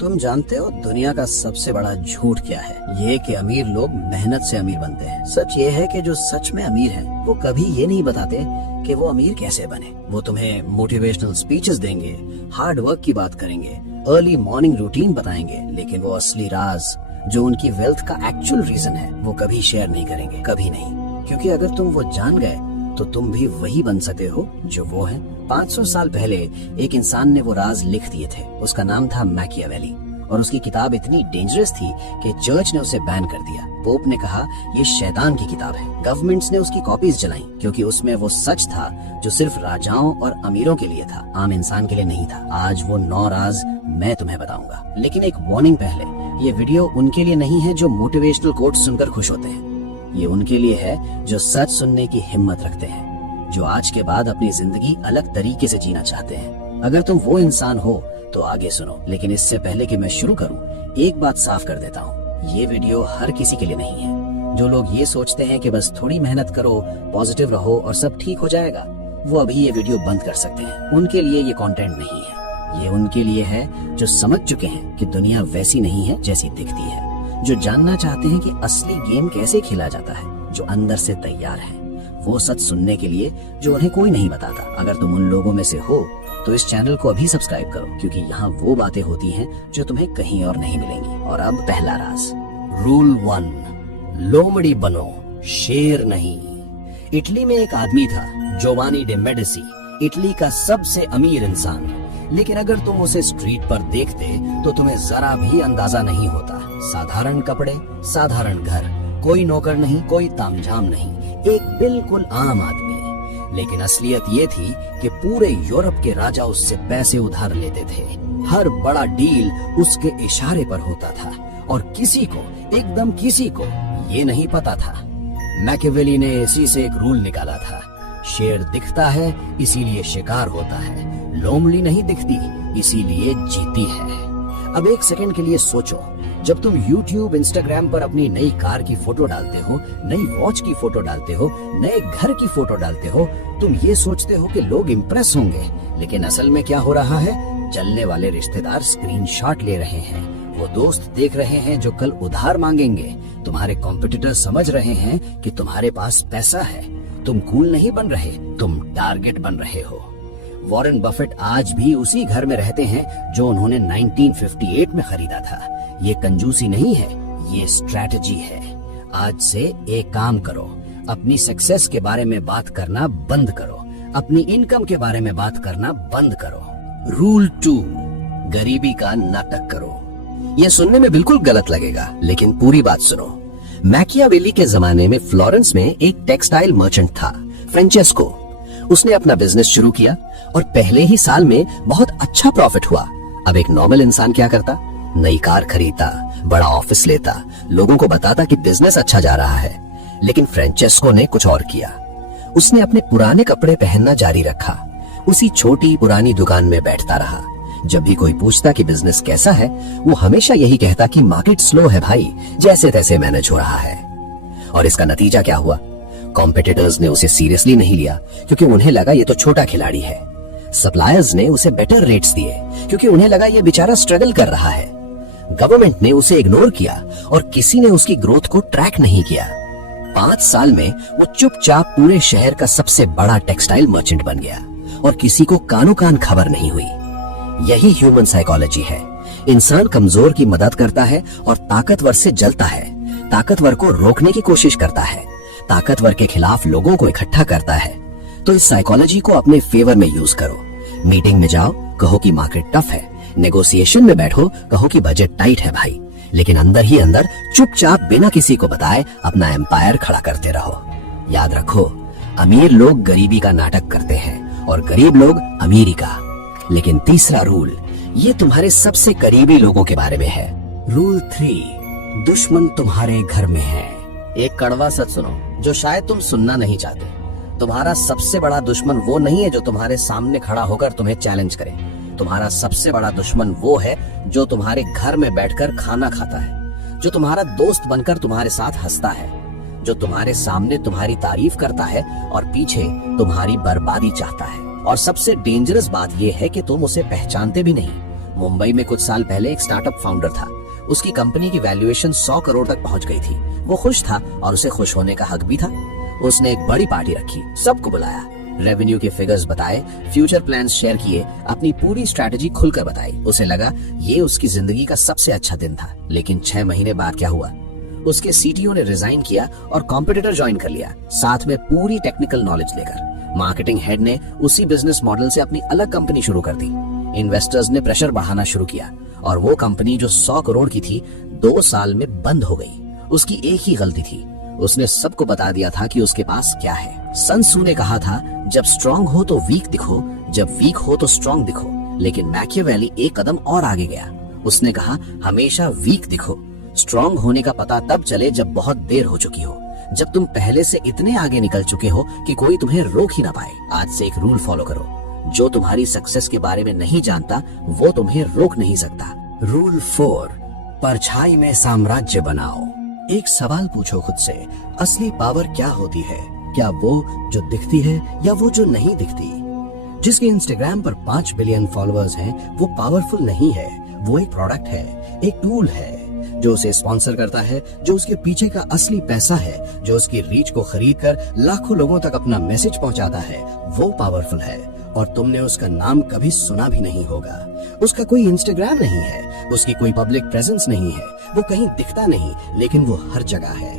तुम जानते हो दुनिया का सबसे बड़ा झूठ क्या है? ये कि अमीर लोग मेहनत से अमीर बनते हैं। सच ये है कि जो सच में अमीर हैं, वो कभी ये नहीं बताते कि वो अमीर कैसे बने। वो तुम्हें मोटिवेशनल स्पीचेस देंगे, हार्ड वर्क की बात करेंगे, अर्ली मॉर्निंग रूटीन बताएंगे, लेकिन वो असली राज जो उनकी वेल्थ का एक्चुअल रीजन है वो कभी शेयर नहीं करेंगे, कभी नहीं। क्योंकि अगर तुम वो जान गए तो तुम भी वही बन सकते हो जो वो है। 500 साल पहले एक इंसान ने वो राज लिख दिए थे। उसका नाम था मैकियावेली और उसकी किताब इतनी डेंजरस थी कि चर्च ने उसे बैन कर दिया। पोप ने कहा ये शैतान की किताब है। गवर्नमेंट्स ने उसकी कॉपीज जलाई क्योंकि उसमें वो सच था जो सिर्फ राजाओं और अमीरों के लिए था, आम इंसान के लिए नहीं था। आज वो 9 राज मैं तुम्हें बताऊंगा, लेकिन एक वार्निंग पहले। ये वीडियो उनके लिए नहीं है जो मोटिवेशनल कोट सुनकर खुश होते हैं। ये उनके लिए है जो सच सुनने की हिम्मत रखते हैं, जो आज के बाद अपनी जिंदगी अलग तरीके से जीना चाहते हैं। अगर तुम वो इंसान हो तो आगे सुनो। लेकिन इससे पहले कि मैं शुरू करूं, एक बात साफ कर देता हूं, ये वीडियो हर किसी के लिए नहीं है। जो लोग ये सोचते हैं कि बस थोड़ी मेहनत करो, पॉजिटिव रहो और सब ठीक हो जाएगा, वो अभी ये वीडियो बंद कर सकते हैं। उनके लिए ये कंटेंट नहीं है। ये उनके लिए है जो समझ चुके हैं कि दुनिया वैसी नहीं है जैसी दिखती है, जो जानना चाहते हैं कि असली गेम कैसे खेला जाता है, जो अंदर से तैयार है वो सच सुनने के लिए जो उन्हें कोई नहीं बताता। अगर तुम उन लोगों में से हो तो इस चैनल को अभी सब्सक्राइब करो, क्योंकि यहाँ वो बातें होती हैं जो तुम्हें कहीं और नहीं मिलेंगी। और अब पहला राज। रूल 1, लोमड़ी बनो, शेर नहीं। इटली में एक आदमी था, जोवानी डे मेडिसी, इटली का सबसे अमीर इंसान। लेकिन अगर तुम उसे स्ट्रीट पर देखते तो तुम्हें जरा भी अंदाजा नहीं होता। साधारण कपड़े, साधारण घर, कोई नौकर नहीं, कोई तामझाम नहीं, एक बिल्कुल आम आदमी। लेकिन असलियत ये थी कि पूरे यूरोप के राजा उससे पैसे उधार लेते थे। हर बड़ा डील उसके इशारे पर होता था और किसी को, एकदम किसी को ये नहीं पता था। मैकियावेली ने इसी से एक रूल निकाला था, शेर दिखता है इसीलिए शिकार होता है, लोमड़ी नहीं दिखती इसीलिए जीती है। अब एक सेकंड के लिए सोचो, जब तुम YouTube, Instagram पर अपनी नई कार की फोटो डालते हो, नई वॉच की फोटो डालते हो, नए घर की फोटो डालते हो, तुम ये सोचते हो कि लोग इम्प्रेस होंगे। लेकिन असल में क्या हो रहा है? जलने वाले रिश्तेदार स्क्रीनशॉट ले रहे हैं, वो दोस्त देख रहे हैं जो कल उधार मांगेंगे, तुम्हारे कॉम्पिटिटर समझ रहे हैं कि तुम्हारे पास पैसा है। तुम कूल नहीं बन रहे, तुम टारगेट बन रहे हो। वॉरेन बफेट आज भी उसी घर में रहते हैं जो उन्होंने 1958 में खरीदा था। ये कंजूसी नहीं है, ये स्ट्रैटेजी है। आज से एक काम करो, अपनी सक्सेस के बारे में बात करना बंद करो, अपनी इनकम के बारे में बात करना बंद करो। रूल 2, गरीबी का नाटक करो। ये सुनने में बिल्कुल गलत लगेगा, लेकिन पूरी बात सुनो। मैकियावेली के जमाने में फ्लोरेंस में एक टेक्सटाइल मर्चेंट था, फ्रांचेस्को। उसने अपना बिजनेस शुरू किया और पहले ही साल में बहुत अच्छा प्रॉफिट हुआ। अब एक नॉर्मल इंसान क्या करता? नई कार खरीदता, बड़ा ऑफिस लेता, लोगों को बताता कि बिजनेस अच्छा जा रहा है। लेकिन फ्रांचेस्को ने कुछ और किया। उसने अपने पुराने कपड़े पहनना जारी रखा, उसी छोटी पुरानी दुकान में बैठता रहा। जब भी कोई पूछता कि बिजनेस कैसा है, वो हमेशा यही कहता कि मार्केट स्लो है भाई, जैसे तैसे मैनेज हो रहा है। और इसका नतीजा क्या हुआ? कॉम्पिटिटर्स ने उसे सीरियसली नहीं लिया क्योंकि उन्हें लगा ये तो छोटा खिलाड़ी है। सप्लायर्स ने उसे बेटर रेट्स दिए क्योंकि उन्हें लगा ये बेचारा स्ट्रगल कर रहा है। गवर्नमेंट ने उसे इग्नोर किया और किसी ने उसकी ग्रोथ को ट्रैक नहीं किया। 5 साल में वो चुपचाप पूरे शहर का सबसे बड़ा टेक्सटाइल मर्चेंट बन गया और किसी को कानो कान खबर नहीं हुई। यही ह्यूमन साइकोलॉजी है। इंसान कमजोर की मदद करता है और ताकतवर से जलता है, ताकतवर को रोकने की कोशिश करता है, ताकतवर के खिलाफ लोगों को इकट्ठा करता है। तो इस साइकोलॉजी को अपने फेवर में यूज करो। मीटिंग में जाओ, कहो कि मार्केट टफ है, नेगोशिएशन में बैठो, कहो कि बजट टाइट है भाई, लेकिन अंदर ही अंदर चुपचाप बिना किसी को बताए अपना एम्पायर खड़ा करते रहो। याद रखो, अमीर लोग गरीबी का नाटक करते हैं और गरीब लोग अमीरी का। लेकिन तीसरा रूल, ये तुम्हारे सबसे करीबी लोगों के बारे में है। रूल 3, दुश्मन तुम्हारे घर में है। एक कड़वा सच सुनो जो शायद तुम सुनना नहीं चाहते। तुम्हारा सबसे बड़ा दुश्मन वो नहीं है जो तुम्हारे सामने खड़ा होकर तुम्हें चैलेंज करे। तुम्हारा सबसे बड़ा दुश्मन वो है जो तुम्हारे घर में बैठकर खाना खाता है, जो तुम्हारा दोस्त बनकर तुम्हारे साथ हंसता है, जो तुम्हारे सामने तुम्हारी तारीफ करता है और पीछे तुम्हारी बर्बादी चाहता है। और सबसे डेंजरस बात यह है कि तुम उसे पहचानते भी नहीं। मुंबई में कुछ साल पहले एक स्टार्टअप फाउंडर था। उसकी कंपनी की वैल्यूएशन 100 करोड़ तक पहुंच गई थी। वो खुश था और उसे खुश होने का हक भी था। उसने एक बड़ी पार्टी रखी, सबको बुलाया, रेवेन्यू के फिगर्स बताए, फ्यूचर प्लान्स शेयर किए, अपनी पूरी स्ट्रैटेजी खुलकर बताई। उसे लगा ये उसकी जिंदगी का सबसे अच्छा दिन था। लेकिन 6 महीने बाद क्या हुआ? उसके सीटीओ ने रिजाइन किया और कॉम्पिटिटर ज्वाइन कर लिया, साथ में पूरी टेक्निकल नॉलेज लेकर। मार्केटिंग हेड ने उसी बिजनेस मॉडल से अपनी अलग कंपनी शुरू कर दी। इन्वेस्टर्स ने प्रेशर बढ़ाना शुरू किया और वो कंपनी जो 100 करोड़ की थी 2 साल में बंद हो गई। उसकी एक ही गलती थी, उसने सबको बता दिया था कि उसके पास क्या है। सन त्सू ने कहा था, जब स्ट्रांग हो तो वीक दिखो, जब वीक हो तो स्ट्रांग दिखो। लेकिन मैकियावेली एक कदम और आगे गया। उसने कहा, हमेशा वीक दिखो। स्ट्रांग होने का पता तब चले जब बहुत देर हो चुकी हो, जब तुम पहले से इतने आगे निकल चुके हो कि कोई तुम्हें रोक ही ना पाए। आज से एक रूल फॉलो करो, जो तुम्हारी सक्सेस के बारे में नहीं जानता वो तुम्हें रोक नहीं सकता। रूल 4, परछाई में साम्राज्य बनाओ। एक सवाल पूछो खुद से, असली पावर क्या होती है? क्या वो जो दिखती है या वो जो नहीं दिखती? जिसके इंस्टाग्राम पर 5 बिलियन फॉलोअर्स हैं, वो पावरफुल नहीं है। वो एक प्रोडक्ट है, एक टूल है जो उसे स्पॉन्सर करता है, जो उसके पीछे का असली पैसा है, जो उसकी रीच को खरीद कर लाखों लोगों तक अपना मैसेज पहुंचाता है, वो पावरफुल है। और तुमने उसका नाम कभी सुना भी नहीं होगा। उसका कोई इंस्टाग्राम नहीं है, उसकी कोई पब्लिक प्रेजेंस नहीं है, वो कहीं दिखता नहीं, लेकिन वो हर जगह है।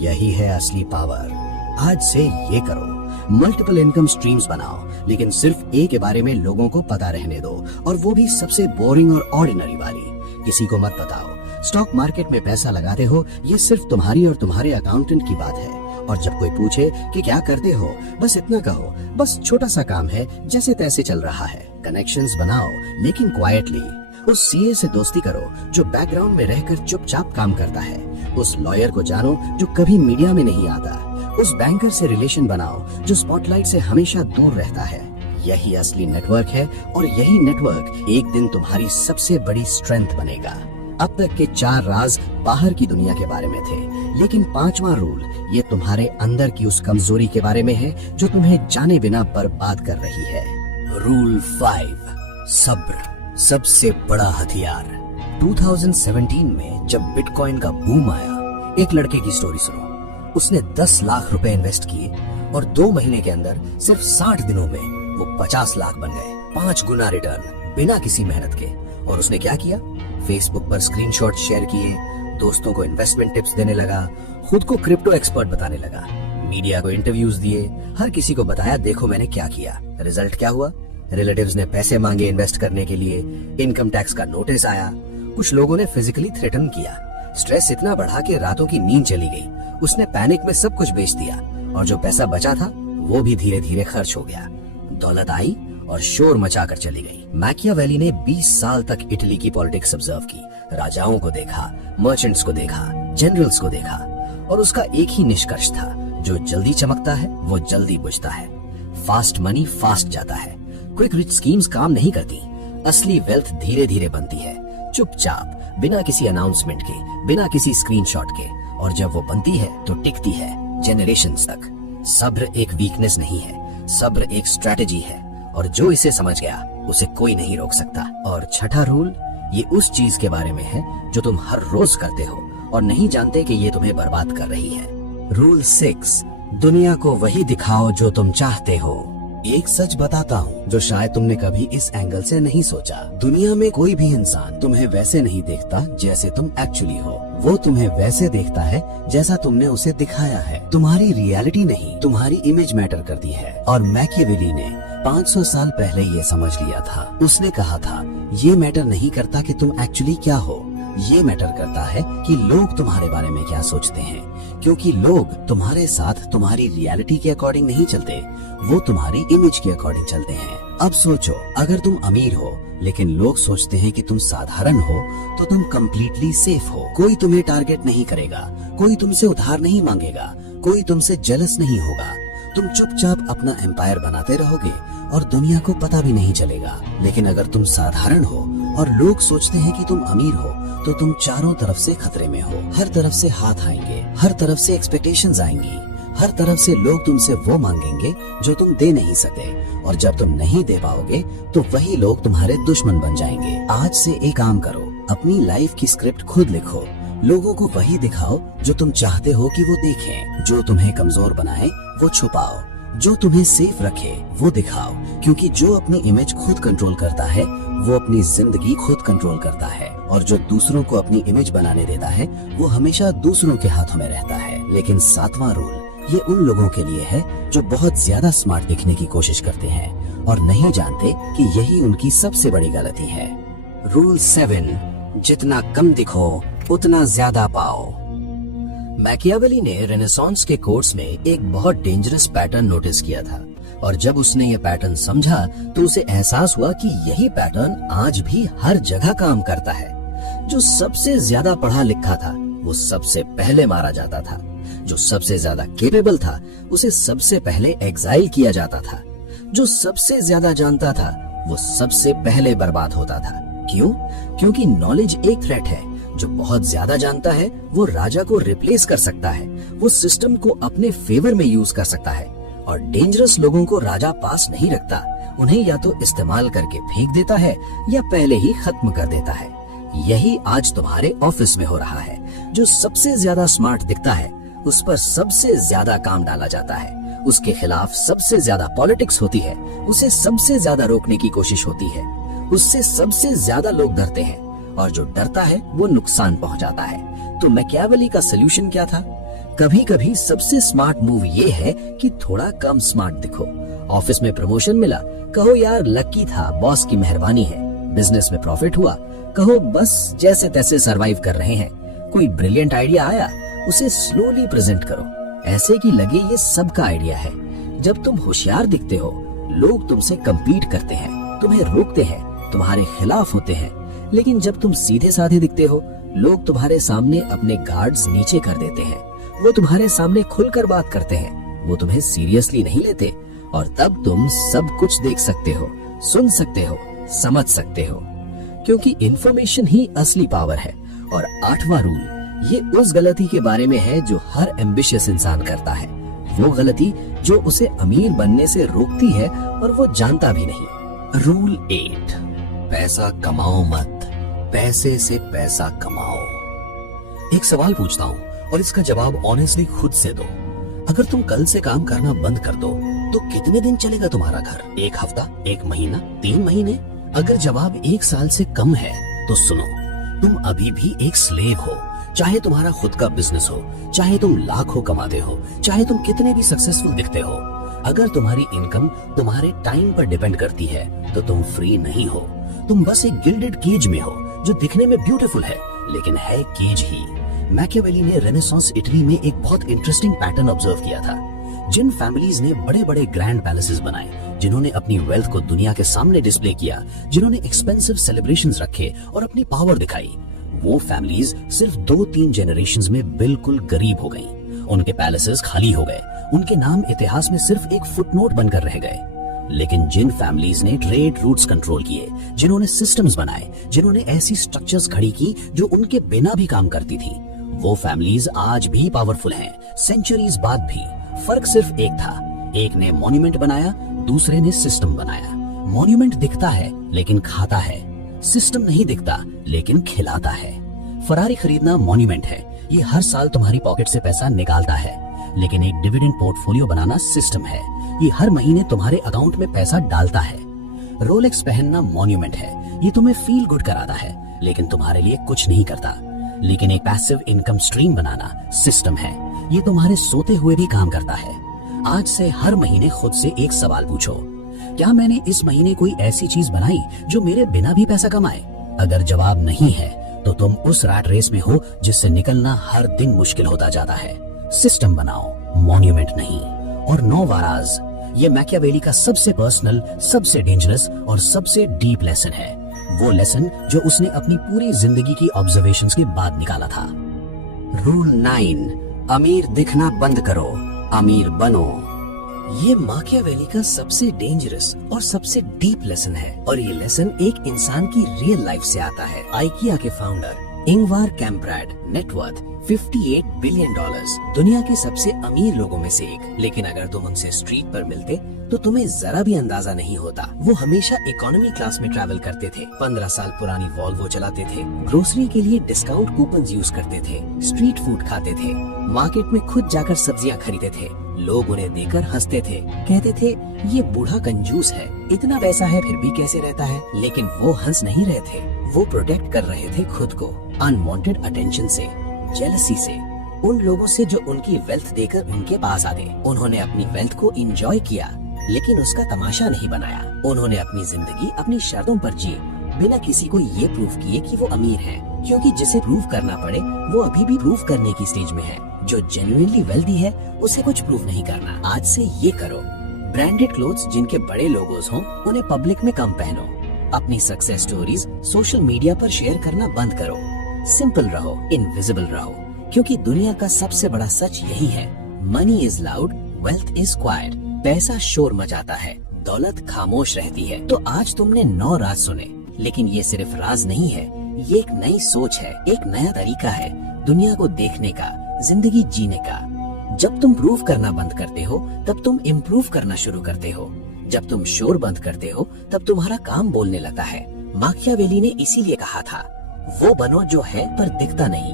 यही है असली पावर। आज से ये करो, मल्टीपल इनकम स्ट्रीम्स बनाओ, लेकिन सिर्फ एक के बारे में लोगों को पता रहने दो, और वो भी सबसे बोरिंग और ऑर्डिनरी वाली। किसी को मत बताओ स्टॉक मार्केट में पैसा लगाते हो, ये सिर्फ तुम्हारी और तुम्हारे अकाउंटेंट की बात है। और जब कोई पूछे कि क्या करते हो, बस इतना कहो, बस छोटा सा काम है, जैसे तैसे चल रहा है। कनेक्शंस बनाओ, लेकिन क्वाइटली। उस सीए से दोस्ती करो जो बैकग्राउंड में रहकर चुपचाप काम करता है। उस लॉयर को जानो जो कभी मीडिया में नहीं आता। उस बैंकर से रिलेशन बनाओ जो स्पॉटलाइट से हमेशा दूर रहता है। यही असली नेटवर्क है, और यही नेटवर्क एक दिन तुम्हारी सबसे बड़ी स्ट्रेंथ बनेगा। अब तक के 4 राज बाहर की दुनिया के बारे में थे, लेकिन 5वां रूल ये तुम्हारे अंदर की उस कमजोरी के बारे में है जो तुम्हें जाने बिना बर्बाद कर रही है। रूल 5, सब्र सबसे बड़ा हथियार। 2017 में जब बिटकॉइन का बूम आया, एक लड़के की स्टोरी सुनो। उसने 10 लाख रुपए इन्वेस्ट किए और 2 महीने के अंदर सिर्फ 60 दिनों में वो 50 लाख बन गए। 5 गुना रिटर्न बिना किसी मेहनत के। और उसने क्या किया? फेसबुक पर स्क्रीनशॉट शेयर किए, दोस्तों को इन्वेस्टमेंट टिप्स देने लगा, खुद को क्रिप्टो एक्सपर्ट बताने लगा, मीडिया को इंटरव्यूज दिए, हर किसी को बताया देखो मैंने क्या किया। रिजल्ट क्या हुआ? रिलेटिव्स ने पैसे मांगे इन्वेस्ट करने के लिए, इनकम टैक्स का नोटिस आया, कुछ लोगों ने फिजिकली थ्रेटन किया। स्ट्रेस इतना बढ़ा कि रातों की नींद चली गई। उसने पैनिक में सब कुछ बेच दिया और जो पैसा बचा था वो भी धीरे धीरे खर्च हो गया। दौलत आई और शोर मचाकर चली गई। मैकियावेली ने 20 साल तक इटली की पॉलिटिक्स ऑब्जर्व की, राजाओं को देखा, मर्चेंट्स को देखा, जनरल्स को देखा, और उसका एक ही निष्कर्ष था, जो जल्दी चमकता है वो जल्दी बुझता है। फास्ट मनी फास्ट जाता है। क्विक रिच स्कीम्स काम नहीं करती। असली वेल्थ धीरे धीरे बनती है, चुपचाप, बिना किसी अनाउंसमेंट के, बिना किसी स्क्रीनशॉट के, और जब वो बनती है तो टिकती है जेनरेशंस तक। सब्र एक वीकनेस नहीं है, सब्र एक स्ट्रेटेजी है, और जो इसे समझ गया उसे कोई नहीं रोक सकता। और छठा रूल ये उस चीज के बारे में है जो तुम हर रोज करते हो और नहीं जानते कि ये तुम्हें बर्बाद कर रही है। रूल 6, दुनिया को वही दिखाओ जो तुम चाहते हो। एक सच बताता हूँ जो शायद तुमने कभी इस एंगल से नहीं सोचा। दुनिया में कोई भी इंसान तुम्हें वैसे नहीं देखता जैसे तुम एक्चुअली हो। वो तुम्हें वैसे देखता है जैसा तुमने उसे दिखाया है। तुम्हारी रियलिटी नहीं, तुम्हारी इमेज मैटर करती है। और मैकियावेली ने 500 साल पहले ये समझ लिया था। उसने कहा था, ये मैटर नहीं करता कि तुम एक्चुअली क्या हो, ये मैटर करता है कि लोग तुम्हारे बारे में क्या सोचते हैं। क्योंकि लोग तुम्हारे साथ तुम्हारी रियलिटी के अकॉर्डिंग नहीं चलते, वो तुम्हारी इमेज के अकॉर्डिंग चलते हैं। अब सोचो, अगर तुम अमीर हो लेकिन लोग सोचते हैं कि तुम साधारण हो, तो तुम कंप्लीटली सेफ हो। कोई तुम्हें टारगेट नहीं करेगा, कोई तुमसे उधार नहीं मांगेगा, कोई तुमसे जेलस नहीं होगा। तुम चुपचाप अपना एम्पायर बनाते रहोगे और दुनिया को पता भी नहीं चलेगा। लेकिन अगर तुम साधारण हो और लोग सोचते हैं कि तुम अमीर हो, तो तुम चारों तरफ से खतरे में हो। हर तरफ से हाथ आएंगे, हर तरफ से एक्सपेक्टेशंस आएंगी, हर तरफ से लोग तुमसे वो मांगेंगे जो तुम दे नहीं सकते, और जब तुम नहीं दे पाओगे तो वही लोग तुम्हारे दुश्मन बन जाएंगे। आज से एक काम करो, अपनी लाइफ की स्क्रिप्ट खुद लिखो। लोगों को वही दिखाओ जो तुम चाहते हो कि वो देखें। जो तुम्हें कमजोर बनाए वो छुपाओ, जो तुम्हें सेफ रखे वो दिखाओ, क्योंकि जो अपनी इमेज खुद कंट्रोल करता है वो अपनी जिंदगी खुद कंट्रोल करता है, और जो दूसरों को अपनी इमेज बनाने देता है वो हमेशा दूसरों के हाथों में रहता है। लेकिन 7वां रूल ये उन लोगों के लिए है जो बहुत ज्यादा स्मार्ट दिखने की कोशिश करते हैं और नहीं जानते कि यही उनकी सबसे बड़ी गलती है। रूल 7, जितना कम दिखो उतना ज्यादा पाओ। मैकियावेली ने रेनेसांस के कोर्स में एक बहुत डेंजरस पैटर्न नोटिस किया था, और जब उसने ये पैटर्न समझा तो उसे एहसास हुआ कि यही पैटर्न आज भी हर जगह काम करता है। जो सबसे ज्यादा पढ़ा लिखा था वो सबसे पहले मारा जाता था, जो सबसे ज्यादा केपेबल था उसे सबसे पहले एग्जाइल किया जाता था, जो सबसे ज्यादा जानता था वो सबसे पहले बर्बाद होता था। क्यों? क्योंकि नॉलेज एक थ्रेट है। जो बहुत ज्यादा जानता है वो राजा को रिप्लेस कर सकता है, वो सिस्टम को अपने फेवर में यूज कर सकता है, और डेंजरस लोगों को राजा पास नहीं रखता, उन्हें या तो इस्तेमाल करके फेंक देता है या पहले ही खत्म कर देता है। यही आज तुम्हारे ऑफिस में हो रहा है। जो सबसे ज्यादा स्मार्ट दिखता है उस पर सबसे ज्यादा काम डाला जाता है, उसके खिलाफ सबसे ज्यादा पॉलिटिक्स होती है, उसे सबसे ज्यादा रोकने की कोशिश होती है, उससे सबसे ज्यादा लोग डरते हैं, और जो डरता है वो नुकसान पहुंचाता है। तो मैकियावेली का सलूशन क्या था? कभी कभी सबसे स्मार्ट मूव ये है कि थोड़ा कम स्मार्ट दिखो। ऑफिस में प्रमोशन मिला, कहो यार लकी था, बॉस की मेहरबानी है। बिजनेस में प्रॉफिट हुआ, कहो बस जैसे तैसे सरवाइव कर रहे हैं। कोई ब्रिलियंट आइडिया आया, उसे स्लोली प्रेजेंट करो, ऐसे कि लगे ये सबका आइडिया है। जब तुम होशियार दिखते हो लोग तुमसे कम्पीट करते हैं, तुम्हें रोकते हैं, तुम्हारे खिलाफ होते हैं। लेकिन जब तुम सीधे साधे दिखते हो लोग तुम्हारे सामने अपने गार्ड्स नीचे कर देते हैं, वो तुम्हारे सामने खुलकर बात करते हैं, वो तुम्हें सीरियसली नहीं लेते, और तब तुम सब कुछ देख सकते हो, सुन सकते हो, समझ सकते हो, क्योंकि इंफॉर्मेशन ही असली पावर है। और 8वां रूल ये उस गलती के बारे में है जो हर एम्बिशियस इंसान करता है, वो गलती जो उसे अमीर बनने से रोकती है और वो जानता भी नहीं। रूल 8, पैसा कमाओ मत, पैसे से पैसा कमाओ। एक सवाल पूछता हूँ और इसका जवाब ऑनेस्टली खुद से दो। अगर तुम कल से काम करना बंद कर दो तो कितने दिन चलेगा तुम्हारा घर? 1 हफ्ता, 1 महीना, 3 महीने? अगर जवाब 1 साल से कम है तो सुनो, तुम अभी भी एक स्लेव हो। चाहे तुम्हारा खुद का बिजनेस हो, चाहे तुम लाखों कमाते हो, चाहे तुम कितने भी सक्सेसफुल दिखते हो, अगर तुम्हारी इनकम तुम्हारे टाइम पर डिपेंड करती है तो तुम फ्री नहीं हो। तुम बस एक गिल्डेड केज में हो जो दिखने में ब्यूटीफुल है लेकिन है केज ही। मैकियावेली ने रेनेसांस इटली में एक बहुत इंटरेस्टिंग पैटर्न ऑब्जर्व किया था। जिन फैमिलीज ने बड़े बड़े ग्रैंड पैलेसेस बनाए, जिन्होंने अपनी वेल्थ को दुनिया के सामने डिस्प्ले किया, जिन्होंने एक्सपेंसिव सेलिब्रेशंस रखे और अपनी पावर दिखाई, वो फैमिलीज सिर्फ 2-3 जनरेशंस में बिल्कुल गरीब हो गईं। उनके पैलेसेस खाली हो गए, उनके नाम इतिहास में सिर्फ एक फुटनोट बनकर रह गए। लेकिन जिन फैमिलीज ने ट्रेड रूट्स कंट्रोल किए, जिन्होंने सिस्टम्स बनाए, जिन्होंने ऐसी स्ट्रक्चर्स खड़ी की जो उनके बिना भी काम करती थी, वो फैमिलीज आज भी पावरफुल हैं, सेंचुरीज बाद भी। फर्क सिर्फ एक था, एक ने मॉन्यूमेंट बनाया, दूसरे ने सिस्टम बनाया। मॉन्यूमेंट दिखता है लेकिन खाता है, सिस्टम नहीं दिखता लेकिन खिलाता है। फरारी खरीदना मॉन्यूमेंट है, ये हर साल तुम्हारी पॉकेट से पैसा निकालता है, लेकिन एक डिविडेंड पोर्टफोलियो बनाना सिस्टम है, ये हर महीने तुम्हारे अकाउंट में पैसा डालता है। रोलेक्स पहनना मॉन्यूमेंट है, ये तुम्हें फील गुड कराता है लेकिन तुम्हारे लिए कुछ नहीं करता। लेकिन एक पैसिव इनकम स्ट्रीम बनाना सिस्टम है, ये तुम्हारे सोते हुए भी काम करता है। आज से हर महीने खुद से एक सवाल पूछो, क्या मैंने इस महीने कोई ऐसी चीज बनाई जो मेरे बिना भी पैसा कमाए? अगर जवाब नहीं है तो तुम उस रैट रेस में हो जिससे निकलना हर दिन मुश्किल होता जाता है। सिस्टम बनाओ, मॉन्यूमेंट नहीं। और नो वाराज, ये मैकियावेली का सबसे पर्सनल, सबसे डेंजरस और सबसे डीप लेसन है, वो लेसन जो उसने अपनी पूरी जिंदगी की ऑब्जर्वेशंस के बाद निकाला था। रूल 9, अमीर दिखना बंद करो, अमीर बनो। ये मैकियावेली का सबसे डेंजरस और सबसे डीप लेसन है, और ये लेसन एक इंसान की रियल लाइफ से आता है। आइकिया के फाउंडर इंगवार कैम्प्राड, नेटवर्थ $58 बिलियन, दुनिया के सबसे अमीर लोगों में से एक। लेकिन अगर तुम उनसे स्ट्रीट पर मिलते तो तुम्हें जरा भी अंदाजा नहीं होता। वो हमेशा इकोनॉमी क्लास में ट्रैवल करते थे, 15 साल पुरानी वॉल्वो चलाते थे, ग्रोसरी के लिए डिस्काउंट कूपन यूज करते थे, स्ट्रीट फूड खाते थे, मार्केट में खुद जाकर सब्जियां खरीदते थे। लोग उन्हें देखकर हंसते थे, कहते थे ये बूढ़ा कंजूस है, इतना पैसा है फिर भी कैसे रहता है। लेकिन वो हंस नहीं रहे थे, वो प्रोटेक्ट कर रहे थे खुद को अनवांटेड अटेंशन से, जेलसी से, उन लोगों से जो उनकी वेल्थ देकर उनके पास आते। उन्होंने अपनी वेल्थ को एंजॉय किया, लेकिन उसका तमाशा नहीं बनाया। उन्होंने अपनी जिंदगी अपनी शर्तों पर जी, बिना किसी को ये प्रूव किए कि वो अमीर हैं, क्योंकि जिसे प्रूव करना पड़े वो अभी भी प्रूव करने की स्टेज में है। जो जेन्युइनली वेल्दी है उसे कुछ प्रूव नहीं करना। आज से ये करो, ब्रांडेड क्लोथ्स जिनके बड़े लोगोज हों उन्हें पब्लिक में कम पहनो। अपनी सक्सेस स्टोरीज सोशल मीडिया पर शेयर करना बंद करो। सिंपल रहो, इनविजिबल रहो, क्योंकि दुनिया का सबसे बड़ा सच यही है, money is loud, wealth is quite. पैसा शोर मचाता है, दौलत खामोश रहती है। तो आज तुमने 9 राज सुने, लेकिन ये सिर्फ राज नहीं है, ये एक नई सोच है, एक नया तरीका है दुनिया को देखने का, जिंदगी जीने का। जब तुम प्रूव करना बंद करते हो तब तुम इम्प्रूव करना शुरू करते हो। जब तुम शोर बंद करते हो तब तुम्हारा काम बोलने लगता है। माकियावेली ने इसीलिए कहा था, वो बनो जो है पर दिखता नहीं,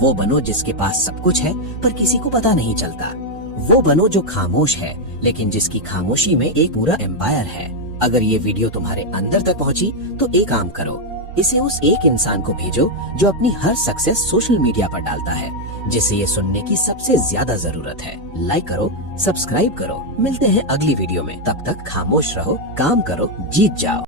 वो बनो जिसके पास सब कुछ है पर किसी को पता नहीं चलता, वो बनो जो खामोश है लेकिन जिसकी खामोशी में एक पूरा एम्पायर है। अगर ये वीडियो तुम्हारे अंदर तक पहुंची तो एक काम करो, इसे उस एक इंसान को भेजो जो अपनी हर सक्सेस सोशल मीडिया पर डालता है, जिसे ये सुनने की सबसे ज्यादा जरूरत है। लाइक करो, सब्सक्राइब करो। मिलते हैं अगली वीडियो में, तब तक खामोश रहो, काम करो, जीत जाओ।